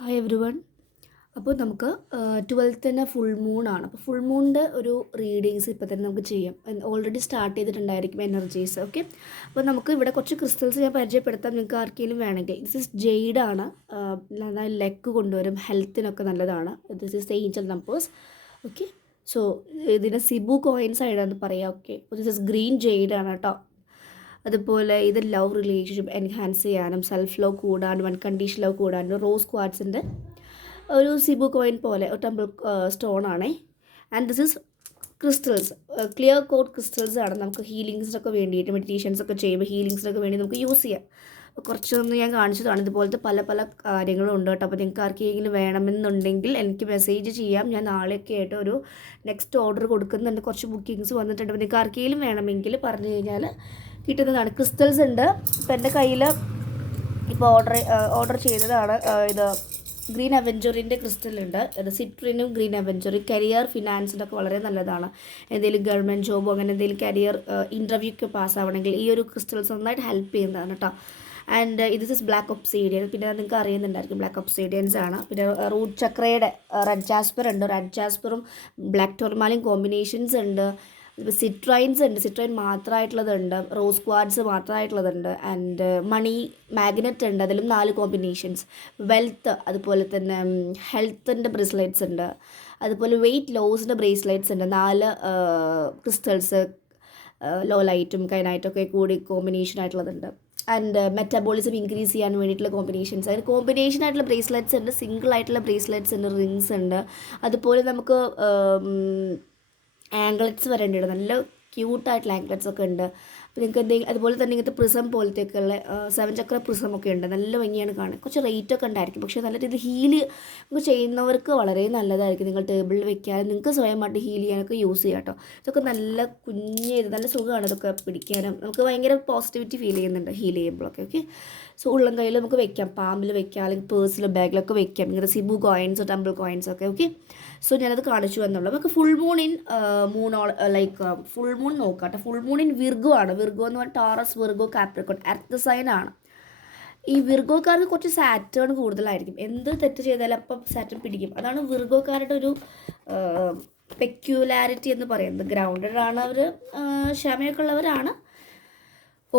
Hi every one. അപ്പോൾ നമുക്ക് 12th തന്നെ ഫുൾ മൂണാണ്. അപ്പോൾ ഫുൾ മൂണിൻ്റെ ഒരു റീഡിങ്സ് ഇപ്പോൾ തന്നെ നമുക്ക് ചെയ്യാം. ഓൾറെഡി സ്റ്റാർട്ട് ചെയ്തിട്ടുണ്ടായിരിക്കും എനർജീസ്. ഓക്കെ, അപ്പോൾ നമുക്ക് ഇവിടെ കുറച്ച് ക്രിസ്റ്റൽസ് ഞാൻ പരിചയപ്പെടുത്താം. നിങ്ങൾക്ക് ആർക്കെങ്കിലും വേണമെങ്കിൽ. This is ജെയ്ഡാണ്. ലെക്ക് കൊണ്ടുവരും, ഹെൽത്തിനൊക്കെ നല്ലതാണ്. This is the Angel numbers. Okay, so ഇതിനെ സിബു കോയിൻസ് ആയിട്ടാണ് പറയുക. ഓക്കെ, ദിസ് ഇസ് ഗ്രീൻ ജെയ്ഡാണ് കേട്ടോ. അതുപോലെ ഇത് ലവ് റിലേഷൻഷിപ്പ് എൻഹാൻസ് ചെയ്യാനും സെൽഫ് ലവ് കൂടാനും അൺകണ്ടീഷണൽ ലവ് കൂടാനും റോസ് ക്വാർട്സിൻ്റെ ഒരു സിബു കോയിൻ പോലെ ഒരു ടെമ്പിൾ സ്റ്റോൺ ആണേ. And this is crystals, clear code crystals ആണ്. നമുക്ക് ഹീലിങ്സിനൊക്കെ വേണ്ടിയിട്ട് മെഡിറ്റേഷൻസ് ഒക്കെ ചെയ്യുമ്പോൾ ഹീലിങ്സിനൊക്കെ വേണ്ടി നമുക്ക് യൂസ് ചെയ്യാം. അപ്പോൾ കുറച്ചൊന്ന് ഞാൻ കാണിച്ചതാണ്. ഇതുപോലത്തെ പല പല കാര്യങ്ങളും ഉണ്ട് കേട്ടോ. അപ്പോൾ നിങ്ങൾക്ക് ആർക്കെങ്കിലും വേണമെന്നുണ്ടെങ്കിൽ എനിക്ക് മെസ്സേജ് ചെയ്യാം. ഞാൻ നാളെയൊക്കെ ആയിട്ട് ഒരു നെക്സ്റ്റ് ഓർഡർ കൊടുക്കുന്നുണ്ട്. കുറച്ച് ബുക്കിങ്സ് വന്നിട്ടുണ്ട്. അപ്പോൾ നിങ്ങൾക്ക് ആർക്കെങ്കിലും വേണമെങ്കിൽ പറഞ്ഞു കഴിഞ്ഞാൽ കിട്ടുന്നതാണ്. ക്രിസ്റ്റൽസ് ഉണ്ട്. ഇപ്പം എൻ്റെ കയ്യിൽ ഇപ്പോൾ ഓർഡർ ചെയ്തതാണ്. ഇത് ഗ്രീൻ അവെഞ്ചറിൻ്റെ ക്രിസ്റ്റൽ ഉണ്ട്. ഇത് സിട്രിനും ഗ്രീൻ അവെഞ്ചറി കരിയർ ഫിനാൻസിനൊക്കെ വളരെ നല്ലതാണ്. എന്തെങ്കിലും ഗവൺമെൻറ് ജോബോ അങ്ങനെ എന്തെങ്കിലും കരിയർ ഇൻ്റർവ്യൂക്ക് പാസ്സാവണമെങ്കിൽ ഈ ഒരു ക്രിസ്റ്റൽസ് നന്നായിട്ട് ഹെൽപ്പ് ചെയ്യുന്നതാണ് കേട്ടോ. ആൻഡ് ഇത് ഇസ് ബ്ലാക്ക് ഒബ്സീഡിയൻ. പിന്നെ നിങ്ങൾക്ക് അറിയുന്നുണ്ടായിരിക്കും ബ്ലാക്ക് ഒബ്സീഡിയൻസ് ആണ്. പിന്നെ റൂട്ട് ചക്രയുടെ റെഡ് ജാസ്പർ ഉണ്ട്. റെഡ് ജാസ്പറും ബ്ലാക്ക് ടോർമാലിൻ കോമ്പിനേഷൻസ് ഉണ്ട്. സിട്രൈൻസ് ഉണ്ട്. സിട്രൈൻ മാത്രമായിട്ടുള്ളതുണ്ട്. റോസ് ക്വാർട്സ് മാത്രമായിട്ടുള്ളതുണ്ട്. ആൻഡ് മണി മാഗ്നറ്റ് ഉണ്ട്. അതിലും 4 കോമ്പിനേഷൻസ്. വെൽത്ത്, അതുപോലെ തന്നെ ഹെൽത്തിൻ്റെ ബ്രേസ്ലെറ്റ്സ് ഉണ്ട്. അതുപോലെ വെയ്റ്റ് ലോസിൻ്റെ ബ്രേസ്ലെറ്റ്സ് ഉണ്ട്. 4 ക്രിസ്റ്റൽസ് ലോ ലൈറ്റും കൈനൈറ്റും ഒക്കെ കൂടി കോമ്പിനേഷൻ ആയിട്ടുള്ളതുണ്ട്. ആൻഡ് മെറ്റബോളിസം ഇൻക്രീസ് ചെയ്യാൻ വേണ്ടിയിട്ടുള്ള കോമ്പിനേഷൻസ്. അതിന് കോമ്പിനേഷൻ ആയിട്ടുള്ള ബ്രേസ്ലെറ്റ്സ് ഉണ്ട്. സിംഗിൾ ആയിട്ടുള്ള ബ്രേസ്ലെറ്റ്സ് ഉണ്ട്. റിങ്സ് ഉണ്ട്. അതുപോലെ നമുക്ക് ആംഗ്ലറ്റ്സ് വരേണ്ടിയുണ്ട്. നല്ല ക്യൂട്ടായിട്ടുള്ള ആംഗ്ലറ്റ്സ് ഒക്കെ ഉണ്ട്. അപ്പോൾ നിങ്ങൾക്ക് എന്തെങ്കിലും അതുപോലെ തന്നെ ഇങ്ങനത്തെ പ്രിസം പോലത്തെയൊക്കെയുള്ള 7 ചക്ര പ്രിസം ഒക്കെ ഉണ്ട്. നല്ല ഭംഗിയാണ് കാണാൻ. കുറച്ച് റേറ്റ് ഒക്കെ ഉണ്ടായിരിക്കും. പക്ഷേ നല്ല രീതിയിൽ ഹീല് ചെയ്യുന്നവർക്ക് വളരെ നല്ലതായിരിക്കും. നിങ്ങൾ ടേബിളിൽ വെക്കാൻ, നിങ്ങൾക്ക് സ്വയമായിട്ട് ഹീൽ ചെയ്യാനൊക്കെ യൂസ് ചെയ്യാം കേട്ടോ. ഇതൊക്കെ നല്ല നല്ല സുഖമാണ് ഇതൊക്കെ പിടിക്കാനും. നമുക്ക് ഭയങ്കര പോസിറ്റിവിറ്റി ഫീൽ ചെയ്യുന്നുണ്ട് ഹീൽ ചെയ്യുമ്പോഴൊക്കെ. ഓക്കെ, സോ ഉള്ളം കയ്യിൽ നമുക്ക് വെക്കാം, പാമ്പിൽ വെക്കാം, അല്ലെങ്കിൽ പേഴ്സിലോ ബാഗിലൊക്കെ വെക്കാം. ഇങ്ങനത്തെ സിബു കോയിൻസ് ടെമ്പിൾ കോയിൻസ് ഒക്കെ. ഓക്കെ, സോ ഞാനത് കാണിച്ചു എന്നുള്ളത്. നമുക്ക് full moon in full moon നോക്കാം കേട്ടോ. ഫുൾ മൂൺ ഇൻ വിർഗോ ആണ്. വിർഗോ എന്ന് പറഞ്ഞാൽ ടാറസ്, വിർഗോ, കാപ്രിക്കോൺ, എർത്ത് സൈൻ ആണ്. ഈ വിർഗോക്കാർക്ക് കുറച്ച് സാറ്റേൺ കൂടുതലായിരിക്കും. എന്ത് തെറ്റ് ചെയ്താലും അപ്പം സാറ്റേൺ പിടിക്കും. അതാണ് വിർഗോക്കാരുടെ ഒരു പെക്യുലാരിറ്റി എന്ന് പറയുന്നത്. ഗ്രൗണ്ടഡ് ആണ് അവർ, ക്ഷമയൊക്കെ ഉള്ളവരാണ്.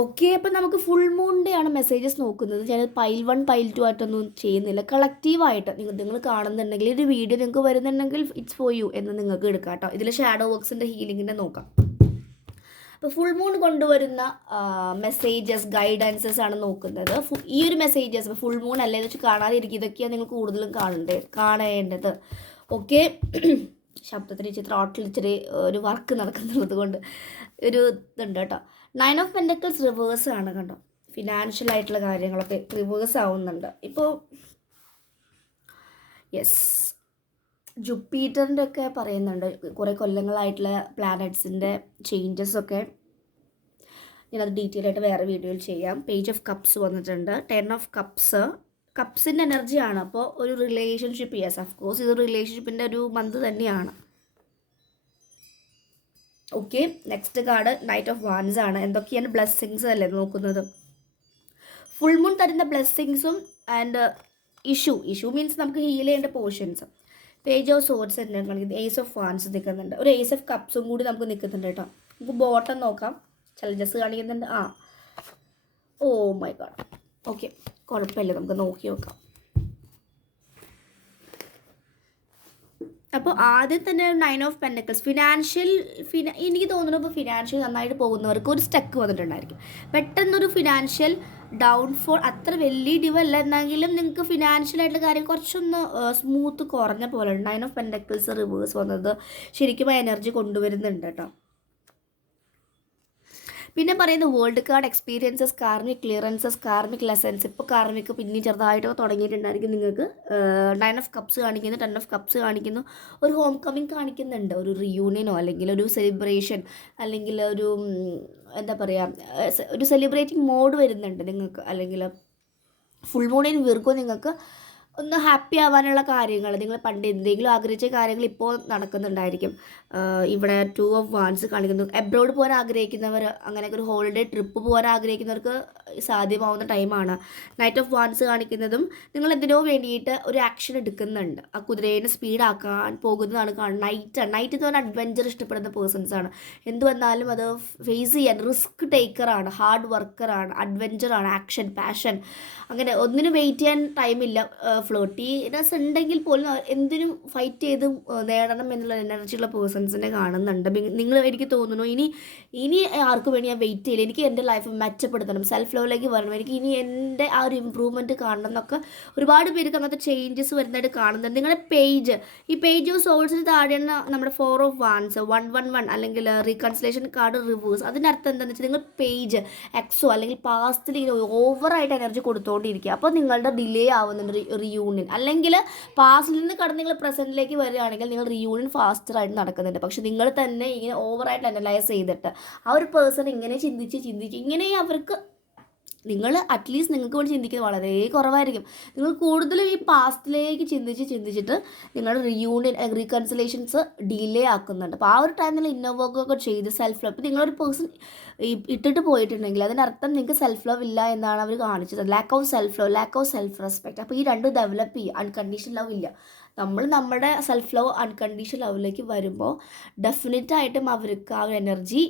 ഓക്കെ, അപ്പം നമുക്ക് ഫുൾ മൂണിൻ്റെ ആണ് മെസ്സേജസ് നോക്കുന്നത്. ഞാൻ പൈൽ 1 പൈൽ 2 ആയിട്ടൊന്നും ചെയ്യുന്നില്ല. കളക്റ്റീവായിട്ട് നിങ്ങൾ കാണുന്നുണ്ടെങ്കിൽ ഒരു വീഡിയോ നിങ്ങൾക്ക് വരുന്നുണ്ടെങ്കിൽ ഇറ്റ്സ് ഫോർ യു എന്ന് നിങ്ങൾക്ക് എടുക്കാം കേട്ടോ. ഇതിൽ ഷാഡോ വർക്സിൻ്റെ ഹീലിങ്ങിൻ്റെ നോക്കാം. അപ്പോൾ ഫുൾ മൂൺ കൊണ്ടുവരുന്ന മെസ്സേജസ്, ഗൈഡൻസസ് ആണ് നോക്കുന്നത്. ഈ ഒരു മെസ്സേജസ് ഫുൾ മൂൺ അല്ലേ എന്ന് വെച്ചാൽ കാണാതിരിക്കും. ഇതൊക്കെയാണ് നിങ്ങൾ കൂടുതലും കാണേണ്ടത്. ഓക്കെ, ശബ്ദത്തിന് ഇച്ചിരി ത്രോട്ടിൽ ഇച്ചിരി ഒരു വർക്ക് നടക്കുന്നുള്ളത് കൊണ്ട് ഒരു ഇതുണ്ട് കേട്ടോ. 9 ഓഫ് പെൻറ്റക്കിൾസ് റിവേഴ്സ് ആണ് കണ്ടോ. ഫിനാൻഷ്യൽ ആയിട്ടുള്ള കാര്യങ്ങളൊക്കെ റിവേഴ്സ് ആവുന്നുണ്ട് ഇപ്പോൾ. യെസ്, ജുപ്പിറ്ററിൻ്റെ ഒക്കെ പറയുന്നുണ്ട് കുറേ കൊല്ലങ്ങളായിട്ടുള്ള പ്ലാനറ്റ്സിൻ്റെ ചേഞ്ചസ് ഒക്കെ. ഞാനത് ഡീറ്റെയിൽ ആയിട്ട് വേറെ വീഡിയോയിൽ ചെയ്യാം. പേജ് ഓഫ് കപ്സ് വന്നിട്ടുണ്ട്. 10 ഓഫ് കപ്സിൻ്റെ എനർജിയാണ്. അപ്പോൾ ഒരു റിലേഷൻഷിപ്പ്, യെസ് ഓഫ് കോഴ്സ് ഇത് റിലേഷൻഷിപ്പിൻ്റെ ഒരു മന്ത് തന്നെയാണ്. Okay, next card knight of wands ആണ്. എന്തൊക്കെയാണ് ബ്ലെസ്സിങ്സ് അല്ലേ നോക്കുന്നത്. ഫുൾ മൂൺ തരുന്ന ബ്ലെസ്സിങ്സും ആൻഡ് ഇഷ്യൂ മീൻസ് നമുക്ക് ഹീൽ ചെയ്യേണ്ട പോർഷൻസ്. പേജ് ഓഫ് സോർട്സ് തന്നെ കളിക്കുന്നത്. ഏസ് ഓഫ് വാൻസ് നിൽക്കുന്നുണ്ട്. ഒരു ഏസ് ഓഫ് കപ്സും കൂടി നമുക്ക് നിൽക്കുന്നുണ്ട് കേട്ടോ. നമുക്ക് ബോട്ടം നോക്കാം. ചലഞ്ചസ് കാണിക്കുന്നുണ്ട്. Oh my God. ഓക്കെ, കുഴപ്പമില്ല, നമുക്ക് നോക്കി നോക്കാം. അപ്പോൾ ആദ്യം തന്നെ 9 ഓഫ് പെൻറ്റക്കിൾസ് എനിക്ക് തോന്നുന്നു ഇപ്പോൾ ഫിനാൻഷ്യൽ നന്നായിട്ട് പോകുന്നവർക്ക് ഒരു സ്റ്റക്ക് വന്നിട്ടുണ്ടായിരിക്കും. പെട്ടെന്നൊരു ഫിനാൻഷ്യൽ ഡൗൺഫോൾ അത്ര വലിയ ഡിവല്ല, എന്നെങ്കിലും നിങ്ങൾക്ക് ഫിനാൻഷ്യലായിട്ടുള്ള കാര്യം കുറച്ചൊന്ന് സ്മൂത്ത് കുറഞ്ഞ പോലെ ഉണ്ട്. 9 ഓഫ് പെൻറ്റക്കിൾസ് റിവേഴ്സ് വന്നത് ശരിക്കും എനർജി കൊണ്ടുവരുന്നുണ്ട് കേട്ടോ. പിന്നെ പറയുന്നത് world card experiences, karmic clearances, karmic lessons. ഇപ്പോൾ കാർമിക് പിന്നെയും ചെറുതായിട്ടൊക്കെ തുടങ്ങിയിട്ടുണ്ടായിരിക്കും നിങ്ങൾക്ക്. 9 ഓഫ് കപ്സ് കാണിക്കുന്നു, 10 ഓഫ് കപ്സ് കാണിക്കുന്നു. ഒരു ഹോം കമ്മിങ് കാണിക്കുന്നുണ്ട്. ഒരു റിയൂണിയനോ അല്ലെങ്കിൽ ഒരു സെലിബ്രേഷൻ അല്ലെങ്കിൽ ഒരു എന്താ പറയുക, ഒരു സെലിബ്രേറ്റിംഗ് മോഡ് വരുന്നുണ്ട് നിങ്ങൾക്ക്. അല്ലെങ്കിൽ ഫുൾ മൂണിൻ വിർഗോ നിങ്ങൾക്ക് ഒന്ന് ഹാപ്പി ആവാനുള്ള കാര്യങ്ങൾ, നിങ്ങൾ പണ്ട് എന്തെങ്കിലും ആഗ്രഹിച്ച കാര്യങ്ങൾ ഇപ്പോൾ നടക്കുന്നുണ്ടായിരിക്കും. ഇവിടെ 2 ഓഫ് വാൻസ് കാണിക്കുന്നു. എബ്രോഡ് പോകാൻ ആഗ്രഹിക്കുന്നവർ, അങ്ങനെയൊക്കെ ഒരു ഹോളിഡേ ട്രിപ്പ് പോകാൻ ആഗ്രഹിക്കുന്നവർക്ക് സാധ്യമാവുന്ന ടൈമാണ്. നൈറ്റ് ഓഫ് വാൻസ് കാണിക്കുന്നതും നിങ്ങൾ എന്തിനോ വേണ്ടിയിട്ട് ഒരു ആക്ഷൻ എടുക്കുന്നുണ്ട്. ആ കുതിരേനെ സ്പീഡാക്കാൻ പോകുന്നതാണ് കാണുന്നത്. നൈറ്റ് എന്ന് പറഞ്ഞാൽ അഡ്വഞ്ചർ ഇഷ്ടപ്പെടുന്ന പേഴ്സൺസാണ്. എന്ത് വന്നാലും അത് ഫേസ് ചെയ്യാൻ റിസ്ക് ടേക്കറാണ്, ഹാർഡ് വർക്കറാണ്, അഡ്വഞ്ചറാണ്, ആക്ഷൻ, പാഷൻ, അങ്ങനെ ഒന്നിനും വെയിറ്റ് ചെയ്യാൻ ടൈമില്ല. ഫ്ലോട്ടിനെസ് ഉണ്ടെങ്കിൽ പോലും എന്തിനും ഫൈറ്റ് ചെയ്ത് നേടണം എന്നുള്ള എനർജിയുള്ള പേഴ്സൺസിനെ കാണുന്നുണ്ട്. നിങ്ങൾ, എനിക്ക് തോന്നുന്നു ഇനി ആർക്കും വേണ്ടി ഞാൻ വെയിറ്റ് ചെയ്യില്ല, എനിക്ക് എൻ്റെ ലൈഫ് മെച്ചപ്പെടുത്തണം, സെൽഫ് ലവിലേക്ക് വരണം, എനിക്ക് ഇനി എൻ്റെ ആ ഒരു ഇമ്പ്രൂവ്മെൻറ്റ് കാണണം എന്നൊക്കെ ഒരുപാട് പേർക്ക് അങ്ങനത്തെ ചേഞ്ചസ് വരുന്നതായിട്ട് കാണുന്നുണ്ട്. നിങ്ങളുടെ പേജ്, ഈ പേജ് ഓഫ് സോൾസിന് താഴെയാണ് നമ്മുടെ 4 ഓഫ് വാൻസ്, 111 അല്ലെങ്കിൽ റീകൺസിലേഷൻ കാർഡ് റിവേഴ്സ്. അതിൻ്റെ അർത്ഥം എന്താണെന്ന് വെച്ചാൽ നിങ്ങൾ പേജ് എക്സോ അല്ലെങ്കിൽ പാസ്റ്റിൽ ഇങ്ങനെ ഓവറായിട്ട് എനർജി കൊടുത്തുകൊണ്ടിരിക്കുക. അപ്പോൾ നിങ്ങളുടെ ഡിലേ ആവുന്നുണ്ട് റിയൂണിയൻ. അല്ലെങ്കിൽ പാസ്റ്റിൽ നിന്ന് കടന്ന് നിങ്ങൾ പ്രസൻറ്റിലേക്ക് വരികയാണെങ്കിൽ നിങ്ങൾ റിയൂണിയൻ ഫാസ്റ്ററായിട്ട് നടക്കുന്നുണ്ട്. പക്ഷെ നിങ്ങൾ തന്നെ ഇങ്ങനെ ഓവറായിട്ട് അനലൈസ് ചെയ്തിട്ട് ആ ഒരു പേഴ്സൺ ഇങ്ങനെ ചിന്തിച്ച് ഇങ്ങനെ അവർക്ക്, നിങ്ങൾ അറ്റ്ലീസ്റ്റ് നിങ്ങൾക്ക് വേണ്ടി ചിന്തിക്കുന്നത് വളരെ കുറവായിരിക്കും. നിങ്ങൾ കൂടുതലും ഈ പാസ്റ്റിലേക്ക് ചിന്തിച്ചിട്ട് നിങ്ങളുടെ റിയൂണിയൻ റീകൺസിലേഷൻസ് ഡിലേ ആക്കുന്നുണ്ട്. അപ്പോൾ ആ ഒരു ടൈം നിങ്ങൾ ഇന്നർ വർക്കൊക്കെ ചെയ്ത് സെൽഫ് ലവ്, ഇപ്പോൾ നിങ്ങളൊരു പേഴ്സൺ ഇട്ടിട്ട് പോയിട്ടുണ്ടെങ്കിൽ അതിനർത്ഥം നിങ്ങൾക്ക് സെൽഫ് ലവ് ഇല്ല എന്നാണ് അവർ കാണിച്ചത്. Lack of self love, lack of self respect. അപ്പോൾ ഈ രണ്ടും ഡെവലപ്പ് ചെയ്യുക. അൺകണ്ടീഷണൽ ലവ് ഇല്ല. നമ്മൾ നമ്മുടെ സെൽഫ് ലവ് അൺകണ്ടീഷണൽ ലവിലേക്ക് വരുമ്പോൾ ഡെഫിനറ്റായിട്ടും അവർക്ക് ആ ഒരു എനർജി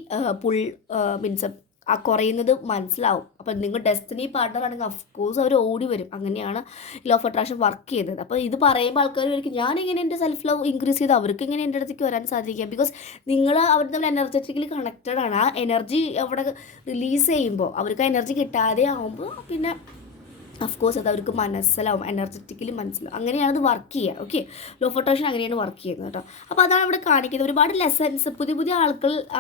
മീൻസ് ആ കുറയുന്നത് മനസ്സിലാവും. അപ്പം നിങ്ങൾ ഡെസ്റ്റിനി പാർട്ണർ ആണെങ്കിൽ അഫ്കോഴ്സ് അവർ ഓടി വരും. അങ്ങനെയാണ് ലോ ഓഫ് അട്രാക്ഷൻ വർക്ക് ചെയ്യുന്നത്. അപ്പോൾ ഇത് പറയുമ്പോൾ ആൾക്കാർ വരും, ഞാനെങ്ങനെ എൻ്റെ സെൽഫ് ലവ് ഇൻക്രീസ് ചെയ്ത് അവർക്ക് ഇങ്ങനെ എൻ്റെ അടുത്തേക്ക് വരാൻ സാധിക്കാം. ബിക്കോസ് നിങ്ങൾ അവർ തമ്മിൽ എനർജറ്റിക്കലി കണക്റ്റഡ് ആണ്. ആ എനർജി അവിടെ റിലീസ് ചെയ്യുമ്പോൾ അവർക്ക് ആ എനർജി കിട്ടാതെ ആകുമ്പോൾ പിന്നെ അഫ്കോഴ്സ് അത് അവർക്ക് മനസ്സിലാവും, എനർജറ്റിക്കലി മനസ്സിലാവും. അങ്ങനെയാണ് അത് വർക്ക് ചെയ്യുക. ഓക്കെ, ലോ ഓഫ് അട്രാക്ഷൻ അങ്ങനെയാണ് വർക്ക് ചെയ്യുന്നത് കേട്ടോ. അപ്പോൾ അതാണ് ഇവിടെ കാണിക്കുന്നത്. ഒരുപാട് ലെസൺസ് പുതിയ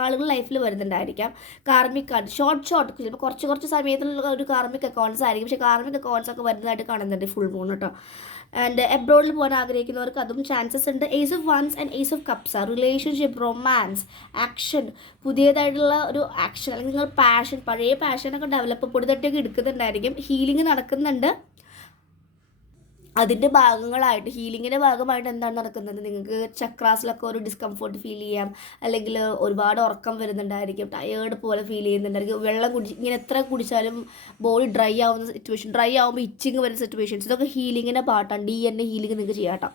ആളുകൾ ലൈഫിൽ വരുന്നുണ്ടായിരിക്കാം. കാർമിക് കാർഡ് ഷോർട്ട് ചിലപ്പോൾ കുറച്ച് സമയത്തുള്ള ഒരു കാർമിക് അക്കൗണ്ട്സ് ആയിരിക്കും. പക്ഷേ കാർമിക് അക്കൗണ്ട്സ് ഒക്കെ വരുന്നതായിട്ട് കാണുന്നുണ്ട് ഫുൾ മൂൺ കേട്ടോ. ആൻഡ് എബ്രോഡിൽ പോകാൻ ആഗ്രഹിക്കുന്നവർക്ക് അതും ചാൻസസ് ഉണ്ട്. Ace of wands and ace of cups, relationship, romance, action, പുതിയതായിട്ടുള്ള ഒരു ആക്ഷൻ അല്ലെങ്കിൽ നിങ്ങൾ പാഷൻ, പഴയ പാഷനൊക്കെ ഡെവലപ്പ് പൊടിതട്ടിയൊക്കെ എടുക്കുന്നുണ്ടായിരിക്കും. ഹീലിംഗ് നടക്കുന്നുണ്ട്. അതിൻ്റെ ഭാഗങ്ങളായിട്ട്, ഹീലിങ്ങിൻ്റെ ഭാഗമായിട്ട് എന്താണ് നടക്കുന്നത്, നിങ്ങൾക്ക് ചക്രാസിലൊക്കെ ഒരു ഡിസ്കംഫോർട്ട് ഫീൽ ചെയ്യാം. അല്ലെങ്കിൽ ഒരുപാട് ഉറക്കം വരുന്നുണ്ടായിരിക്കും, ടയേർഡ് പോലെ ഫീൽ ചെയ്യുന്നുണ്ടായിരിക്കും. വെള്ളം ഇങ്ങനെ എത്ര കുടിച്ചാലും ബോഡി ഡ്രൈ ആവുന്ന സിറ്റുവേഷൻ, ഡ്രൈ ആവുമ്പോൾ ഇച്ചിങ് വരുന്ന സിറ്റുവേഷൻസ്, ഇതൊക്കെ ഹീലിങ്ങിൻ്റെ പാർട്ടാണ്. DNA ഹീലിംഗ് നിങ്ങൾക്ക് ചെയ്യാം കേട്ടോ.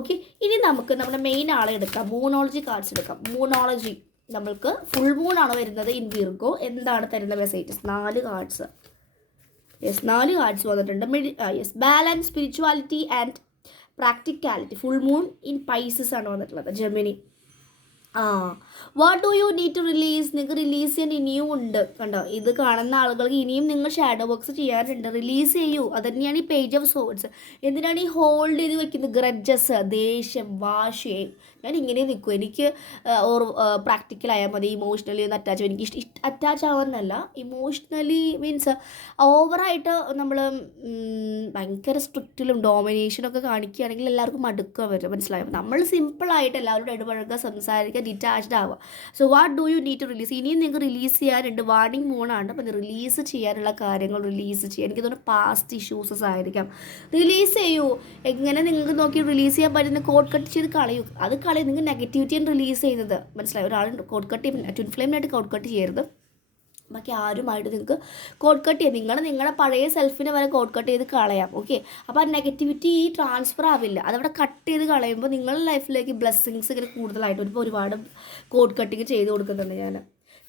ഓക്കെ, ഇനി നമുക്ക് നമ്മുടെ മെയിൻ ആളെ എടുക്കാം. മൂണോളജി കാർഡ്സ് എടുക്കാം. മൂണോളജി നമ്മൾക്ക് ഫുൾ മൂണാണ് വരുന്നത് ഇൻ വിർഗോ. എന്താണ് തരുന്ന മെസ്സേജസ്? 4 കാർഡ്സ്. 4 കാർഡ്സ് വന്നിട്ടുണ്ട്. Balance, spirituality and practicality. Full moon in Pisces ആണ് വന്നിട്ടുള്ളത്. Gemini. What do you need to release? നിങ്ങൾക്ക് റിലീസ് ചെയ്യാൻ ഇനിയും ഉണ്ട്. കണ്ടോ, ഇത് കാണുന്ന ആളുകൾക്ക് ഇനിയും നിങ്ങൾ ഷാഡോ വർക്ക്സ് ചെയ്യാറുണ്ട്. റിലീസ് ചെയ്യൂ. അത് തന്നെയാണ് ഈ പേജ് ഓഫ് സോർഡ്സ്. എന്തിനാണ് ഈ ഹോൾഡ് ചെയ്ത് വെക്കുന്നത്? ഗ്രഡ്ജസ്, ദേഷ്യം, വാശി. ഞാൻ ഇങ്ങനെ നിൽക്കും, എനിക്ക് പ്രാക്ടിക്കലായാൽ മതി. ഇമോഷണലി ഒന്ന് അറ്റാച്ച്, എനിക്ക് അറ്റാച്ച് ആവാനല്ല, ഇമോഷണലി മീൻസ് ഓവറായിട്ട് നമ്മൾ ഭയങ്കര സ്ട്രിക്റ്റിലും ഡോമിനേഷനൊക്കെ കാണിക്കുകയാണെങ്കിൽ എല്ലാവർക്കും മടുക്കുക വരും. മനസ്സിലായോ? നമ്മൾ സിമ്പിളായിട്ട് എല്ലാവരോടും ഇടപഴകുക, സംസാരിക്കുക, ഡിറ്റാച്ച്ഡ് ആവുക. So what do you need to release? ഇനിയും നിങ്ങൾക്ക് റിലീസ് ചെയ്യാനുണ്ട്. വാർണിംഗ് മൂണാണ്. അപ്പം റിലീസ് ചെയ്യാനുള്ള കാര്യങ്ങൾ റിലീസ് ചെയ്യുക. എനിക്ക് തോന്നുന്നു പാസ്റ്റ് ഇഷ്യൂസസ് ആയിരിക്കാം. റിലീസ് ചെയ്യൂ. എങ്ങനെ നിങ്ങൾക്ക് നോക്കി റിലീസ് ചെയ്യാൻ പറ്റുന്ന കോഡ് കട്ട് ചെയ്ത് കളയൂ. അത് നിങ്ങൾ നെഗറ്റിവിറ്റിയാണ് റിലീസ് ചെയ്യുന്നത്. മനസ്സിലായി? ഒരാൾ കോഡ് കട്ട് ചെയ്യും, ട്വിൻ ഫ്ലെയിമിനായിട്ട് കോഡ് കട്ട് ചെയ്യരുത്. ബാക്കി ആരുമായിട്ട് നിങ്ങൾക്ക് കോഡ് കട്ട് ചെയ്യാം. നിങ്ങളുടെ പഴയ സെൽഫിനെ വരെ കോഡ് കട്ട് ചെയ്ത് കളയാം. ഓക്കെ, അപ്പോൾ ആ നെഗറ്റിവിറ്റി ട്രാൻസ്ഫർ ആവില്ല. അതവിടെ കട്ട് ചെയ്ത് കളയുമ്പോൾ നിങ്ങളുടെ ലൈഫിലേക്ക് ബ്ലെസ്സിങ്സ് ഇങ്ങനെ കൂടുതലായിട്ട് ഇപ്പോൾ ഒരുപാട് കോഡ് കട്ടിങ് ചെയ്ത് കൊടുക്കുന്നുണ്ട് ഞാൻ.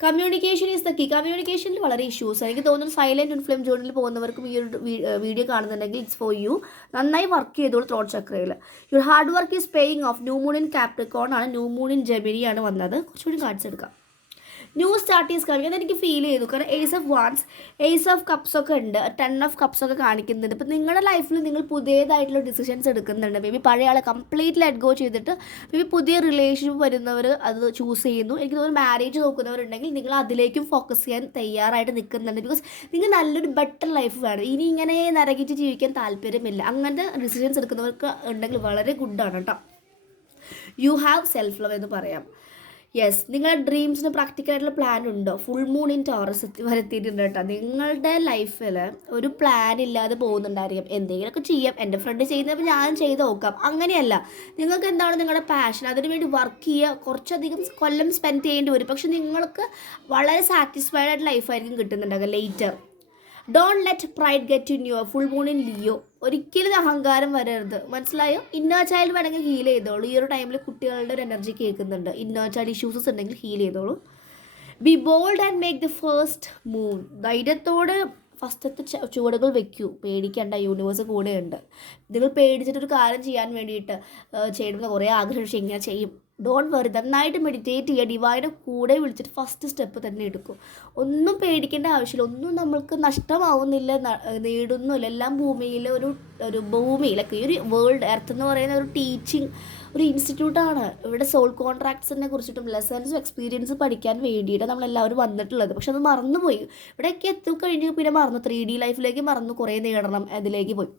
Communication is the key. കമ്മ്യൂണിക്കേഷനിൽ വളരെ ഇഷ്യൂസ്. എനിക്ക് തോന്നുന്നു സൈലൻറ്റ് ഇൻഫ്ലെയിം ജോണിൽ പോകുന്നവർക്കും ഈ ഒരു വീഡിയോ കാണുന്നുണ്ടെങ്കിൽ ഇറ്റ്സ് ഫോർ യു. നന്നായി വർക്ക് ചെയ്തോളൂ ത്രോട്ട് ചക്രയിൽ. Your hard work is paying off. New moon in Capricorn ആണ്. ന്യൂ മൂൺ ഇൻ ജെമിനി ആണ് വന്നത്. കുറച്ചുകൂടി കാർഡ്സ് എടുക്കാം. ന്യൂ സ്റ്റാർട്ടീസ് കാണിക്കുക. അതെനിക്ക് ഫീൽ ചെയ്തു. കാരണം ace of wands, ace of cups ഒക്കെ ഉണ്ട്, 10 ഓഫ് കപ്സ് ഒക്കെ കാണിക്കുന്നുണ്ട്. ഇപ്പം നിങ്ങളുടെ ലൈഫിൽ നിങ്ങൾ പുതിയതായിട്ടുള്ള ഡിസിഷൻസ് എടുക്കുന്നുണ്ട്. മേ ബി പഴയ ആളെ കംപ്ലീറ്റ്ലി ലെറ്റ് ഗോ ചെയ്തിട്ട് മേ ബി പുതിയ റിലേഷൻഷിപ്പ് വരുന്നവർ അത് ചൂസ് ചെയ്യുന്നു. എനിക്ക് തോന്നുന്നു മാരേജ് നോക്കുന്നവരുണ്ടെങ്കിൽ നിങ്ങൾ അതിലേക്കും ഫോക്കസ് ചെയ്യാൻ തയ്യാറായിട്ട് നിൽക്കുന്നുണ്ട്. ബിക്കോസ് നിങ്ങൾക്ക് നല്ലൊരു ബെറ്റർ ലൈഫ് വേണം. ഇനി ഇങ്ങനെ നരകിച്ച് ജീവിക്കാൻ താല്പര്യമില്ല. അങ്ങനത്തെ ഡിസിഷൻസ് എടുക്കുന്നവർക്ക് ഉണ്ടെങ്കിൽ വളരെ ഗുഡാണ് കേട്ടോ. യു ഹാവ് സെൽഫ് ലവ് എന്ന് പറയാം. യെസ്, നിങ്ങളുടെ ഡ്രീംസിന് പ്രാക്ടിക്കലായിട്ടുള്ള പ്ലാൻ ഉണ്ടോ? ഫുൾ മൂൺ ഇൻ ടോറസ് വരെത്തിയിട്ടുണ്ട് കേട്ടോ. നിങ്ങളുടെ ലൈഫിൽ ഒരു പ്ലാൻ ഇല്ലാതെ പോകുന്നുണ്ടായിരിക്കും. എന്തെങ്കിലുമൊക്കെ ചെയ്യാം, എൻ്റെ ഫ്രണ്ട് ചെയ്യുന്നപ്പോൾ ഞാൻ ചെയ്ത് നോക്കാം, അങ്ങനെയല്ല. നിങ്ങൾക്ക് എന്താണ് നിങ്ങളുടെ പാഷൻ, അതിനു വേണ്ടി വർക്ക് ചെയ്യുക. കുറച്ചധികം കൊല്ലം സ്പെൻഡ് ചെയ്യേണ്ടി വരും, പക്ഷെ നിങ്ങൾക്ക് വളരെ സാറ്റിസ്ഫൈഡ് ആയിട്ട് ലൈഫായിരിക്കും കിട്ടുന്നുണ്ടാകുക later. Don't let pride get in your full moon in Leo. ഒരിക്കലും അഹങ്കാരം വരരുത്, മനസ്സിലായോ? ഇന്നർ ചൈൽഡ് വേണമെങ്കിൽ ഹീൽ ചെയ്തോളൂ. ഈ ഒരു ടൈമിൽ കുട്ടികളുടെ ഒരു എനർജി കേൾക്കുന്നുണ്ട്. ഇന്നർ ചൈൽഡ് ഇഷ്യൂസസ് ഉണ്ടെങ്കിൽ ഹീൽ ചെയ്തോളൂ. Be bold and make the first move. ധൈര്യത്തോട് ഫസ്റ്റത്തെ ചുവടുകൾ വെക്കൂ. പേടിക്കേണ്ട, യൂണിവേഴ്സ് കൂടെയുണ്ട്. നിങ്ങൾ പേടിച്ചിട്ടൊരു കാര്യം ചെയ്യാൻ വേണ്ടിയിട്ട് ചെയ്യണമെന്ന് കുറേ ആഗ്രഹിച്ച് ഇങ്ങനെ ചെയ്യും. ഡോണ്ട് വറി, നന്നായിട്ട് മെഡിറ്റേറ്റ് ചെയ്യുക. ഡിവൈനെ കൂടെ വിളിച്ചിട്ട് ഫസ്റ്റ് സ്റ്റെപ്പ് തന്നെ എടുക്കും. ഒന്നും പേടിക്കേണ്ട ആവശ്യമില്ല, ഒന്നും നമ്മൾക്ക് നഷ്ടമാവുന്നില്ല, നേടുന്നില്ല. എല്ലാം ഭൂമിയിൽ ഒരു ഭൂമിയിലൊക്കെ ഈ ഒരു വേൾഡ് എർത്ത് എന്ന് പറയുന്ന ഒരു ടീച്ചിങ് ഒരു ഇൻസ്റ്റിറ്റ്യൂട്ടാണ്. ഇവിടെ സോൾ കോൺട്രാക്ട്സിനെ കുറിച്ചിട്ടും ലെസൺസും എക്സ്പീരിയൻസ് പഠിക്കാൻ വേണ്ടിയിട്ട് നമ്മളെല്ലാവരും വന്നിട്ടുള്ളത്. പക്ഷെ അത് മറന്നുപോയി. ഇവിടെയൊക്കെ എത്തിക്കഴിഞ്ഞ് പിന്നെ മറന്നു. 3D ലൈഫിലേക്ക് മറന്നു. കുറേ നേടണം അതിലേക്ക് പോയി.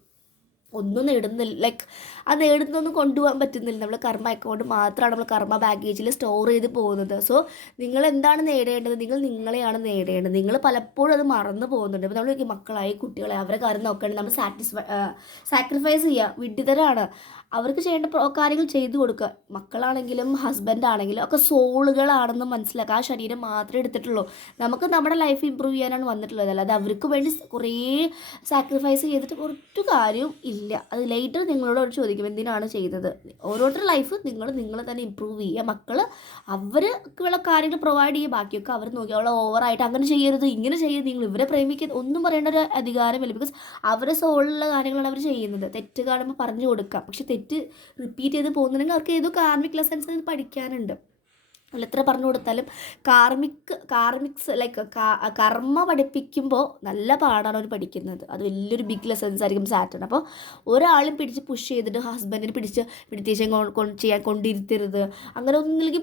ഒന്നും നേടുന്നില്ല. ലൈക്ക് ആ നേടുന്നൊന്നും കൊണ്ടുപോകാൻ പറ്റുന്നില്ല. നമ്മൾ കർമ്മ അക്കൗണ്ട് മാത്രമാണ് നമ്മൾ കർമ്മ ബാഗേജിൽ സ്റ്റോർ ചെയ്ത് പോകുന്നത്. സോ നിങ്ങൾ എന്താണ് നേടേണ്ടത്? നിങ്ങൾ നിങ്ങളെയാണ് നേടേണ്ടത്. നിങ്ങൾ പലപ്പോഴും അത് മറന്നു പോകുന്നുണ്ട്. ഇപ്പോൾ നമ്മൾ മക്കളായി കുട്ടികളെ അവരെ കാര്യം നോക്കേണ്ടത് നമ്മൾ സാക്രിഫൈസ് ചെയ്യുക. വിഡ്ഢിതരാണ്. അവർക്ക് ചെയ്യേണ്ട കാര്യങ്ങൾ ചെയ്തു കൊടുക്കുക. മക്കളാണെങ്കിലും ഹസ്ബൻഡ് ആണെങ്കിലും ഒക്കെ സോളുകളാണെന്ന് മനസ്സിലാക്കുക. ആ ശരീരം മാത്രമേ എടുത്തിട്ടുള്ളൂ. നമുക്ക് നമ്മുടെ ലൈഫ് ഇമ്പ്രൂവ് ചെയ്യാനാണ് വന്നിട്ടുള്ളത്. അല്ലാതെ അവർക്ക് വേണ്ടി കുറേ സാക്രിഫൈസ് ചെയ്തിട്ട് ഒരു കാര്യവും ഇല്ല. അത് ലേറ്റർ നിങ്ങളോട് ചോദിക്കും എന്തിനാണ് ചെയ്തത്. ഓരോരുത്തരുടെ ലൈഫ് നിങ്ങൾ തന്നെ ഇമ്പ്രൂവ് ചെയ്യുക. മക്കൾ അവർക്കുള്ള കാര്യങ്ങൾ പ്രൊവൈഡ് ചെയ്യുക. ബാക്കിയൊക്കെ അവർ നോക്കി. അവളെ ഓവറായിട്ട് അങ്ങനെ ചെയ്യരുത്, ഇങ്ങനെ ചെയ്യരുത്, നിങ്ങൾ ഇവരെ പ്രേമിക്കരുത്, ഒന്നും പറയേണ്ട ഒരു അധികാരമില്ല. ബിക്കോസ് അവരുടെ സോളിലുള്ള കാര്യങ്ങളാണ് അവർ ചെയ്യുന്നത്. തെറ്റ് കാണുമ്പോൾ പറഞ്ഞു കൊടുക്കാം. പക്ഷെ തെറ്റ് റിപ്പീറ്റ് ചെയ്ത് പോകുന്നുണ്ടെങ്കിൽ അവർക്ക് ഏതോ കാർമിക് ലെസൺസ് പഠിക്കാനുണ്ട്. അല്ല എത്ര പറഞ്ഞു കൊടുത്താലും കാർമിക്സ് ലൈക്ക് കർമ്മ പഠിപ്പിക്കുമ്പോൾ നല്ല പാടാണ് അവർ പഠിക്കുന്നത്. അത് വലിയൊരു ബിഗ് ലെസൺസ് ആയിരിക്കും സാറ്റർൺ. അപ്പോൾ ഒരാളും പിടിച്ച് പുഷ് ചെയ്തിട്ട് ഹസ്ബൻഡിനെ പിടിച്ച് മെഡിറ്റേഷൻ ചെയ്യാൻ കൊണ്ടിരുത്തരുത്. അങ്ങനെ ഒന്നില്ലെങ്കിൽ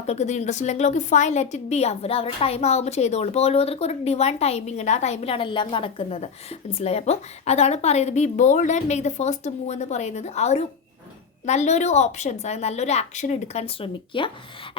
മക്കൾക്ക് ഇത് ഇൻട്രസ്റ്റ് ഇല്ലെങ്കിൽ okay fine, let it be. അവരുടെ ടൈം ആകുമ്പോൾ ചെയ്തോളൂ. ഇപ്പോൾ ഓരോരുത്തർക്കും ഒരു ഡിവൈൻ ടൈമിംഗ് ഉണ്ട്. ആ ടൈമിലാണ് എല്ലാം നടക്കുന്നത്, മനസ്സിലായി? അപ്പോൾ അതാണ് പറയുന്നത്. B bold and make the first move എന്ന് പറയുന്നത്. ആ ഒരു നല്ലൊരു ഓപ്ഷൻസ്, അതായത് നല്ലൊരു ആക്ഷൻ എടുക്കാൻ ശ്രമിക്കുക.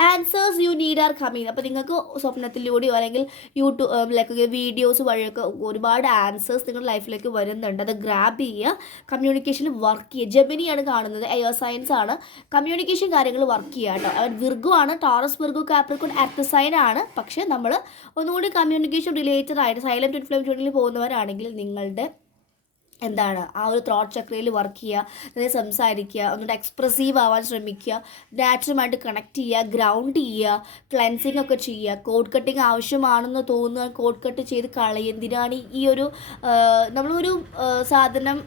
Answers you need are coming. അപ്പോൾ നിങ്ങൾക്ക് സ്വപ്നത്തിലൂടെയോ അല്ലെങ്കിൽ യൂട്യൂബ് ലൈക്ക് വീഡിയോസ് വഴിയൊക്കെ ഒരുപാട് ആൻസേഴ്സ് നിങ്ങളുടെ ലൈഫിലേക്ക് വരുന്നുണ്ട്. അത് ഗ്രാബ് ചെയ്യുക. കമ്മ്യൂണിക്കേഷനിൽ വർക്ക് ചെയ്യുക. ജെമിനിയാണ് കാണുന്നത്, എയർ സയൻസ് ആണ്. കമ്മ്യൂണിക്കേഷൻ കാര്യങ്ങൾ വർക്ക് ചെയ്യുക കേട്ടോ. അവർ വിർഗു ആണ്. ടോറസ്, വിർഗു, കാപ്രിക്കോൺ എർത്ത് സൈൻ ആണ്. പക്ഷേ നമ്മൾ ഒന്നുകൂടി കമ്മ്യൂണിക്കേഷൻ റിലേറ്റഡ് ആയിട്ട് സൈലൻറ്റ് ട്വിൻ ഫ്ലെയിം ജേർണിയിൽ പോകുന്നവരാണെങ്കിൽ നിങ്ങളുടെ എന്താണ് ആ ഒരു ത്രോട്ട് ചക്രയിൽ വർക്ക് ചെയ്യുക. അതായത് സംസാരിക്കുക, ഒന്നുകൂടെ എക്സ്പ്രസീവ് ആവാൻ ശ്രമിക്കുക, നാച്ചുറലായിട്ട് കണക്ട് ചെയ്യുക, ഗ്രൗണ്ട് ചെയ്യുക, ക്ലെൻസിങ് ഒക്കെ ചെയ്യുക. കോഡ് കട്ടിങ് ആവശ്യമാണെന്ന് തോന്നുക, കോഡ് കട്ട് ചെയ്ത് കളയുക. എന്തിനാണ് ഈ ഒരു നമ്മളൊരു സാധനം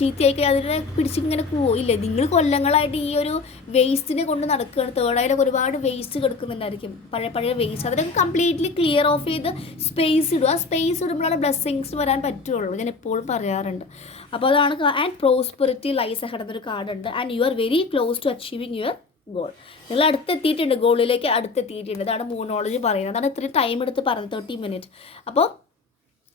ചീത്തയായി അതിനെ പിടിച്ചിങ്ങനെ പോയില്ലേ? നിങ്ങൾ കൊല്ലങ്ങളായിട്ട് ഈ ഒരു വേസ്റ്റിനെ കൊണ്ട് നടക്കുകയാണ്. തേർഡായാലൊക്കെ ഒരുപാട് വേസ്റ്റ് കിടക്കുന്നുണ്ടായിരിക്കും, പഴയ വേസ്റ്റ്. അതിനൊക്കെ കംപ്ലീറ്റ്ലി ക്ലിയർ ഓഫ് ചെയ്ത് സ്പേസ് ഇടുക. സ്പേസ് ഇടുമ്പോഴാണ് ബ്ലെസ്സിങ്സ് വരാൻ പറ്റുള്ളൂ. ഞാൻ എപ്പോഴും പറയാറുണ്ട്. അപ്പോൾ അതാണ്. ആൻഡ് പ്രോസ്പെറിറ്റി ലൈസ് അഹെഡ് എന്നൊരു കാർഡുണ്ട്. And you are very close to achieving your goal. നിങ്ങൾ അടുത്തെത്തിയിട്ടുണ്ട്, ഗോളിലേക്ക് അടുത്തെത്തിയിട്ടുണ്ട്. അതാണ് മൂണോളജി പറയുന്നത്. അതാണ് ഇത്രയും ടൈം എടുത്ത് പറഞ്ഞത്, 30 മിനിറ്റ്. അപ്പോൾ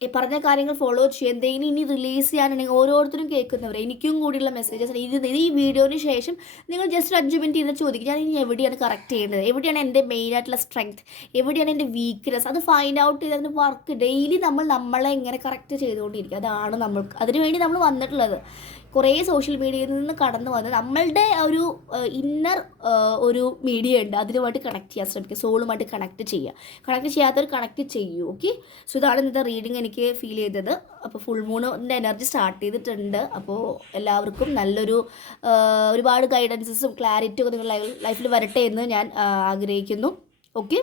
ഈ പറഞ്ഞ കാര്യങ്ങൾ ഫോളോ ചെയ്യുക. എന്തെങ്കിലും ഇനി റിലീസ് ചെയ്യാനുണ്ടെങ്കിൽ ഓരോരുത്തരും കേൾക്കുന്നവരെ എനിക്കും കൂടിയുള്ള മെസ്സേജസ് ഈ വീഡിയോന് ശേഷം നിങ്ങൾ ജസ്റ്റ് 5 മിനിറ്റ് ഇരുന്ന് ചോദിക്കും, ഞാൻ ഇനി എവിടെയാണ് കറക്റ്റ് ചെയ്യേണ്ടത്, എവിടെയാണ് എൻ്റെ മെയിനായിട്ടുള്ള സ്ട്രെങ്ത്, എവിടെയാണ് എൻ്റെ വീക്ക്നെസ്. അത് ഫൈൻഡ് ഔട്ട് ചെയ്ത് അതിന് വർക്ക് ഡെയിലി നമ്മളെ എങ്ങനെ കറക്റ്റ് ചെയ്തുകൊണ്ടിരിക്കുക. അതാണ് അതിനുവേണ്ടി നമ്മൾ വന്നിട്ടുള്ളത്. കുറേ സോഷ്യൽ മീഡിയയിൽ നിന്ന് കടന്നു വന്ന് നമ്മളുടെ ഒരു ഇന്നർ ഒരു മീഡിയ ഉണ്ട്, അതിനുമായിട്ട് കണക്ട് ചെയ്യാൻ ശ്രമിക്കുക. സോളുമായിട്ട് കണക്ട് ചെയ്യാത്തവർ കണക്ട് ചെയ്യൂ. ഓക്കെ, സോ ഇതാണ് ഇന്നത്തെ റീഡിങ് എനിക്ക് ഫീൽ ചെയ്തത്. അപ്പോൾ ഫുൾ മൂണിൻ്റെ എനർജി സ്റ്റാർട്ട് ചെയ്തിട്ടുണ്ട്. അപ്പോൾ എല്ലാവർക്കും നല്ലൊരു ഒരുപാട് ഗൈഡൻസസും ക്ലാരിറ്റിയും ഒക്കെ നിങ്ങളുടെ ലൈഫിൽ വരട്ടെ എന്ന് ഞാൻ ആഗ്രഹിക്കുന്നു. ഓക്കെ,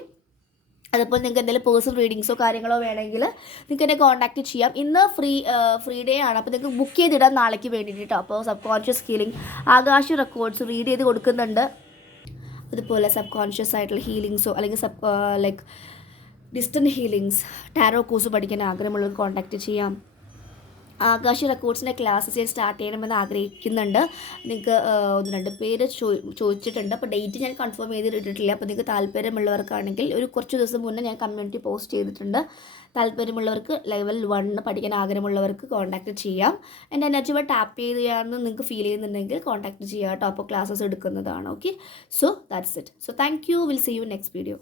അതുപോലെ നിങ്ങൾക്ക് എന്തെങ്കിലും പേഴ്സണൽ റീഡിങ്സോ കാര്യങ്ങളോ വേണമെങ്കിൽ നിങ്ങൾക്ക് എന്നെ കോൺടാക്റ്റ് ചെയ്യാം. ഇന്ന് ഫ്രീ ഡേ ആണ്. അപ്പോൾ നിങ്ങൾക്ക് ബുക്ക് ചെയ്തിടാം നാളേക്ക് വേണ്ടിയിട്ട്. അപ്പോൾ സബ് കോൺഷ്യസ് ഹീലിംഗ് ആകാശ റെക്കോർഡ്സ് റീഡ് ചെയ്ത് കൊടുക്കുന്നുണ്ട്. അതുപോലെ സബ് കോൺഷ്യസ് ആയിട്ടുള്ള ഹീലിങ്സോ അല്ലെങ്കിൽ like distant healings, tarot course പഠിക്കാൻ ആഗ്രഹമുള്ളവർക്ക് കോൺടാക്റ്റ് ചെയ്യാം. ആകാശ് റെക്കോർഡ്സിൻ്റെ ക്ലാസ്സസ് ഞാൻ സ്റ്റാർട്ട് ചെയ്യണമെന്ന് ആഗ്രഹിക്കുന്നുണ്ട്. നിങ്ങൾക്ക് 1-2 പേര് ചോദിച്ചിട്ടുണ്ട്. അപ്പോൾ ഡേറ്റ് ഞാൻ കൺഫേം ചെയ്തിട്ടില്ല. അപ്പോൾ നിങ്ങൾക്ക് താല്പര്യമുള്ളവർക്കാണെങ്കിൽ ഒരു കുറച്ച് ദിവസം മുന്നേ ഞാൻ കമ്മ്യൂണിറ്റി പോസ്റ്റ് ചെയ്തിട്ടുണ്ട്. താല്പര്യമുള്ളവർക്ക് ലെവൽ 1 പഠിക്കാൻ ആഗ്രഹമുള്ളവർക്ക് കോൺടാക്റ്റ് ചെയ്യാം. എൻ്റെ എനർജി വൺ ടാപ്പ് ചെയ്യാമെന്ന് നിങ്ങൾക്ക് ഫീൽ ചെയ്യുന്നുണ്ടെങ്കിൽ കോൺടാക്റ്റ് ചെയ്യാം കേട്ടോ. അപ്പോൾ ക്ലാസ്സസ് എടുക്കുന്നതാണ്. Okay, so that's it. So thank you. Will see you next video.